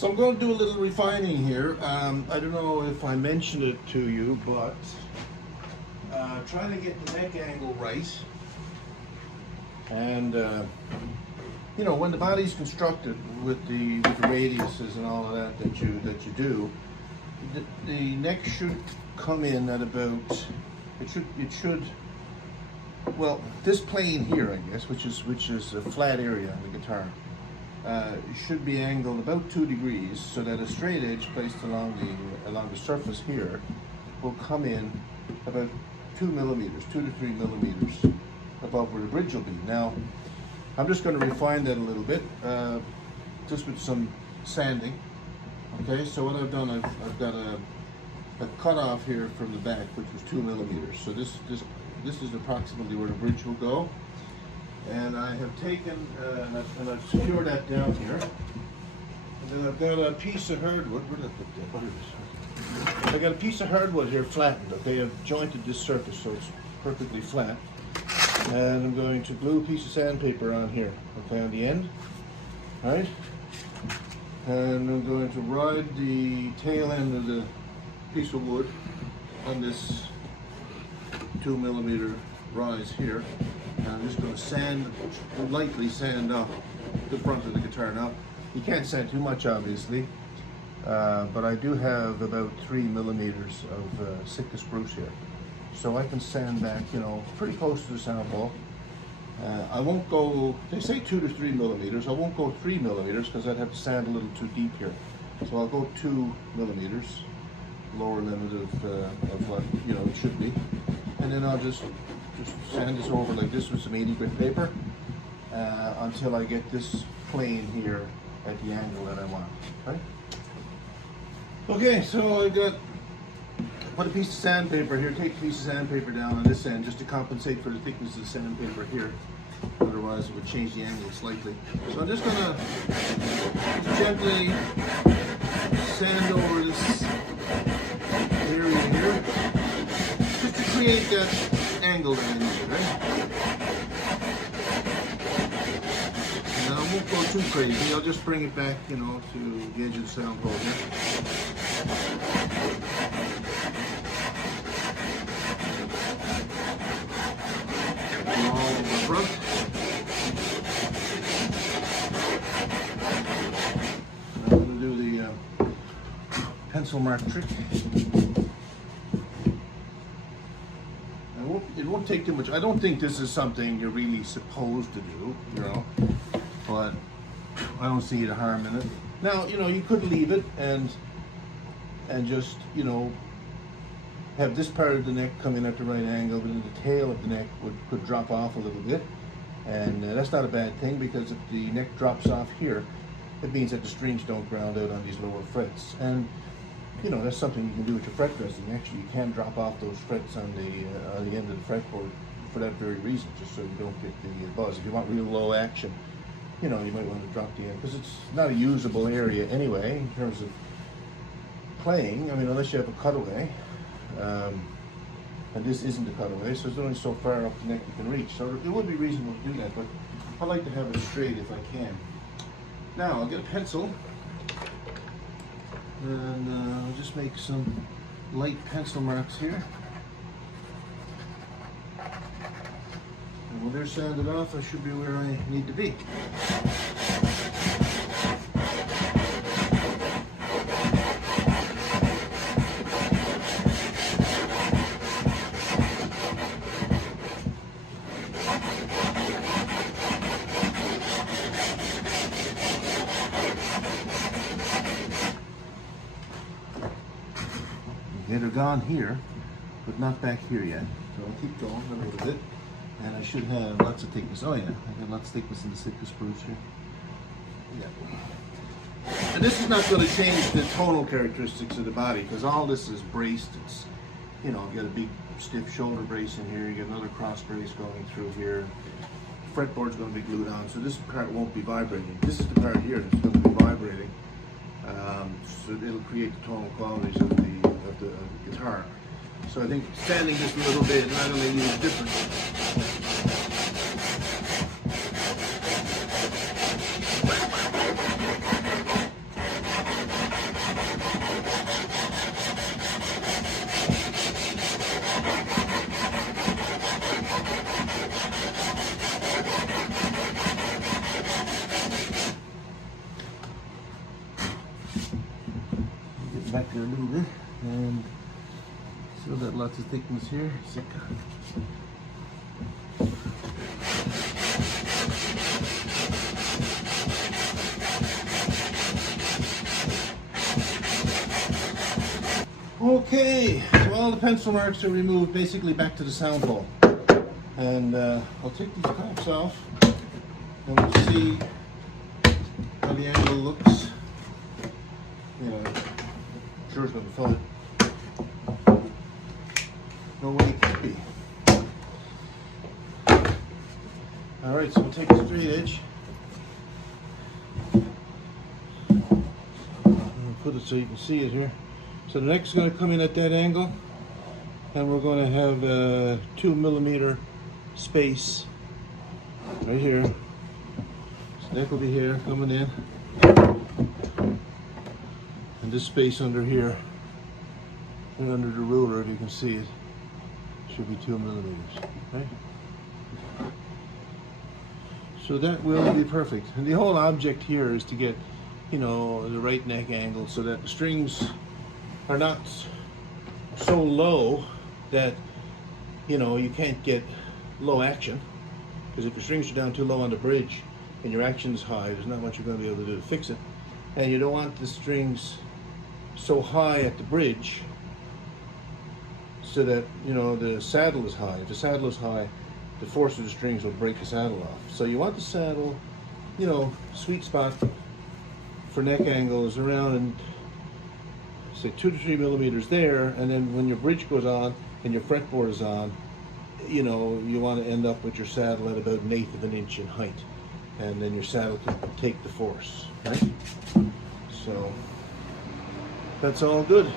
So I'm going to do a little refining here. I don't know if I mentioned it to you, but trying to get the neck angle right. And you know, when the body's constructed with the radiuses and all of that you do, the neck should come in at about it should well, this plane here, I guess, which is a flat area on the guitar, should be angled about 2 degrees, so that a straight edge placed along the surface here will come in about 2 millimeters, 2 to 3 millimeters above where the bridge will be. Now, I'm just going to refine that a little bit, just with some sanding. Okay, so what I've done, I've got a cutoff here from the back, which was 2 millimeters. So this is approximately where the bridge will go. And I have taken, and I've secured that down here. And then I've got a piece of hardwood. Where did I put that? Here it is. I got a piece of hardwood here flattened. Okay, I've jointed this surface so it's perfectly flat. And I'm going to glue a piece of sandpaper on here, okay, on the end. All right. And I'm going to ride the tail end of the piece of wood on this 2 millimeter rise here. And I'm just going to lightly sand off the front of the guitar. Now, you can't sand too much, obviously, but I do have about 3 millimeters of Sitka spruce here. So I can sand back, you know, pretty close to the sound hole. I won't go, they say 2 to 3 millimeters. I won't go 3 millimeters because I'd have to sand a little too deep here. So I'll go 2 millimeters, lower limit of what, you know, it should be. And then I'll just sand this over like this with some 80 grit paper until I get this plane here at the angle that I want. Right? Okay, so I put a piece of sandpaper here. Take a piece of sandpaper down on this end just to compensate for the thickness of the sandpaper here. Otherwise, it would change the angle slightly. So I'm just gonna gently sand over this area here, just to create that angle that I need, right? And I won't go too crazy. I'll just bring it back, you know, to the edge of the sound hole here. I'm going to do the pencil mark trick. It won't take too much. I don't think this is something you're really supposed to do, you know, but I don't see the harm in it. Now, you know, you could leave it and just, you know, have this part of the neck come in at the right angle, but then the tail of the neck could drop off a little bit. And that's not a bad thing, because if the neck drops off here, it means that the strings don't ground out on these lower frets. And you know, that's something you can do with your fret dressing. Actually, you can drop off those frets on the end of the fretboard for that very reason, just so you don't get the buzz. If you want real low action, you know, you might want to drop the end, because it's not a usable area anyway in terms of playing. I mean, unless you have a cutaway. And this isn't a cutaway, so it's only so far up the neck you can reach. So it would be reasonable to do that, but I like to have it straight if I can. Now I'll get a pencil, and I'll just make some light pencil marks here. And when they're sanded off, I should be where I need to be. They're gone here, but not back here yet. So I'll keep going a little bit, and I should have lots of thickness. Oh yeah, I got lots of thickness in the Sitka spruce here. Yeah. And this is not going to change the tonal characteristics of the body, because all this is braced. It's, you know, you got a big stiff shoulder brace in here. You got another cross brace going through here. Fretboard's going to be glued on, so this part won't be vibrating. This is the part here that's going to be vibrating. So it'll create the tonal qualities of the guitar. So I think sanding just a little bit is not going to make a difference. back there a little bit, and still got lots of thickness here. Okay, so all the pencil marks are removed, basically back to the sound hole. And I'll take these caps off, and we'll see how the angle looks. You know, sure it's gonna fill it. No way it can't be. All right, so we'll take a straight edge. I'll put it so you can see it here. So the neck's going to come in at that angle, and we're going to have a 2 millimeter space right here. So neck will be here coming in, and this space under here, and under the ruler, if you can see it, should be 2 millimeters. Okay? So that will be perfect. And the whole object here is to get, you know, the right neck angle so that the strings are not so low that, you know, you can't get low action. Because if your strings are down too low on the bridge and your action is high, there's not much you're going to be able to do to fix it. And you don't want the strings so high at the bridge so that, you know, the saddle is high. If the saddle is high, the force of the strings will break the saddle off. So you want the saddle, you know, sweet spot for neck angle is around, and say 2 to 3 millimeters there, and then when your bridge goes on and your fretboard is on, you know, you want to end up with your saddle at about 1/8 of an inch in height, and then your saddle can take the force, right? So that's all good.